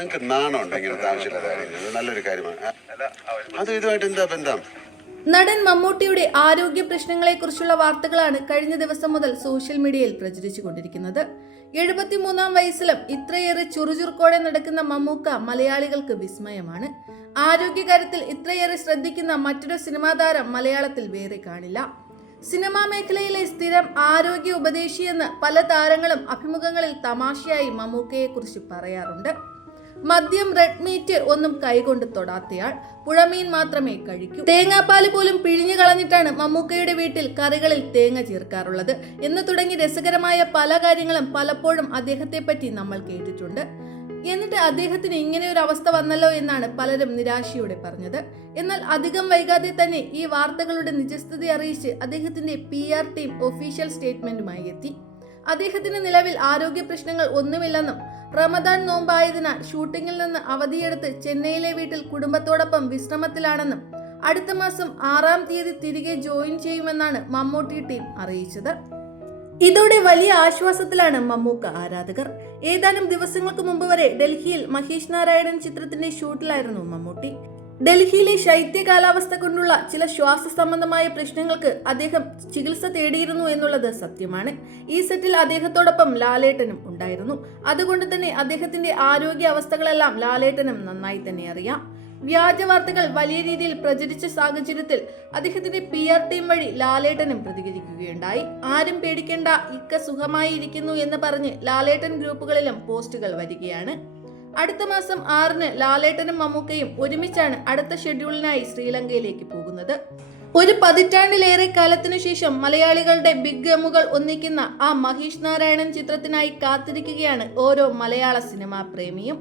നിങ്ങൾക്ക് നാണമുണ്ടോ ഇങ്ങനത്തെ ആവശ്യമില്ല കാര്യങ്ങൾ? നല്ലൊരു കാര്യമാണ്. അത് ഇതുമായിട്ട് എന്താ ബന്ധം? നടൻ മമ്മൂട്ടിയുടെ ആരോഗ്യ പ്രശ്നങ്ങളെക്കുറിച്ചുള്ള വാർത്തകളാണ് കഴിഞ്ഞ ദിവസം മുതൽ സോഷ്യൽ മീഡിയയിൽ പ്രചരിച്ചുകൊണ്ടിരിക്കുന്നത്. 73-ാം വയസ്സിലും ഇത്രയേറെ ചുറുചുറുക്കോടെ നടക്കുന്ന മമ്മൂക്ക മലയാളികൾക്ക് വിസ്മയമാണ്. ആരോഗ്യകാര്യത്തിൽ ഇത്രയേറെ ശ്രദ്ധിക്കുന്ന മറ്റൊരു സിനിമാ താരം മലയാളത്തിൽ വേറെ കാണില്ല. സിനിമാ മേഖലയിലെ സ്ഥിരം ആരോഗ്യ ഉപദേശിയെന്ന് പല താരങ്ങളും അഭിമുഖങ്ങളിൽ തമാശയായി മമ്മൂക്കയെക്കുറിച്ച് പറയാറുണ്ട്. മദ്യം, റെഡ് മീറ്റ് ഒന്നും കൈകൊണ്ട് തൊടാത്തയാൾ, പുഴമീൻ മാത്രമേ കഴിക്കൂ, തേങ്ങാപ്പാല് പോലും പിഴിഞ്ഞു കളഞ്ഞിട്ടാണ് മമ്മൂക്കയുടെ വീട്ടിൽ കറികളിൽ തേങ്ങ ചേർക്കാറുള്ളത് എന്ന് തുടങ്ങി രസകരമായ പല കാര്യങ്ങളും പലപ്പോഴും അദ്ദേഹത്തെ പറ്റി നമ്മൾ കേട്ടിട്ടുണ്ട്. എന്നിട്ട് അദ്ദേഹത്തിന് ഇങ്ങനെ ഒരു അവസ്ഥ വന്നല്ലോ എന്നാണ് പലരും നിരാശയോടെ പറഞ്ഞത്. എന്നാൽ അധികം വൈകാതെ തന്നെ ഈ വാർത്തകളുടെ നിജസ്ഥിതി അറിയിച്ച് അദ്ദേഹത്തിന്റെ PR ടീം ഒഫീഷ്യൽ സ്റ്റേറ്റ്മെന്റുമായി എത്തി. അദ്ദേഹത്തിന് നിലവിൽ ആരോഗ്യ പ്രശ്നങ്ങൾ ഒന്നുമില്ലെന്നും റമദാൻ നോമ്പായതിനാൽ ഷൂട്ടിങ്ങിൽ നിന്ന് അവധിയെടുത്ത് ചെന്നൈയിലെ വീട്ടിൽ കുടുംബത്തോടൊപ്പം വിശ്രമത്തിലാണെന്നും അടുത്ത മാസം 6-ാം തീയതി തിരികെ ജോയിൻ ചെയ്യുമെന്നാണ് മമ്മൂട്ടി ടീം അറിയിച്ചത്. ഇതോടെ വലിയ ആശ്വാസത്തിലാണ് മമ്മൂക്ക ആരാധകർ. ഏതാനും ദിവസങ്ങൾക്ക് മുമ്പ് വരെ ഡൽഹിയിൽ മഹേഷ് നാരായണൻ ചിത്രത്തിന്റെ ഷൂട്ടിലായിരുന്നു മമ്മൂട്ടി. ഡൽഹിയിലെ ശൈത്യ കാലാവസ്ഥ കൊണ്ടുള്ള ചില ശ്വാസ സംബന്ധമായ പ്രശ്നങ്ങൾക്ക് അദ്ദേഹം ചികിത്സ തേടിയിരുന്നു എന്നുള്ളത് സത്യമാണ്. ഈ സെറ്റിൽ അദ്ദേഹത്തോടൊപ്പം ലാലേട്ടനും ഉണ്ടായിരുന്നു. അതുകൊണ്ട് തന്നെ അദ്ദേഹത്തിന്റെ ആരോഗ്യ അവസ്ഥകളെല്ലാം ലാലേട്ടനും നന്നായി തന്നെ അറിയാം. വ്യാജ വാർത്തകൾ വലിയ രീതിയിൽ പ്രചരിച്ച സാഹചര്യത്തിൽ അദ്ദേഹത്തിന്റെ PR ടീം വഴി ലാലേട്ടനും പ്രതികരിക്കുകയുണ്ടായി. ആരും പേടിക്കേണ്ട, ഇക്ക സുഖമായി ഇരിക്കുന്നു എന്ന് പറഞ്ഞ് ലാലേട്ടൻ ഗ്രൂപ്പുകളിലും പോസ്റ്റുകൾ വരികയാണ്. അടുത്ത മാസം 6-ന് ലാലേട്ടനും മമ്മൂക്കയും ഒരുമിച്ചാണ് അടുത്ത ഷെഡ്യൂളിനായി ശ്രീലങ്കയിലേക്ക് പോകുന്നത്. ഒരു പതിറ്റാണ്ടിലേറെ കാലത്തിനു ശേഷം മലയാളികളുടെ ബിഗ് ഗമ്മുകൾ ഒന്നിക്കുന്ന ആ മഹേഷ് നാരായണൻ ചിത്രത്തിനായി കാത്തിരിക്കുകയാണ് ഓരോ മലയാള സിനിമാ പ്രേമിയും.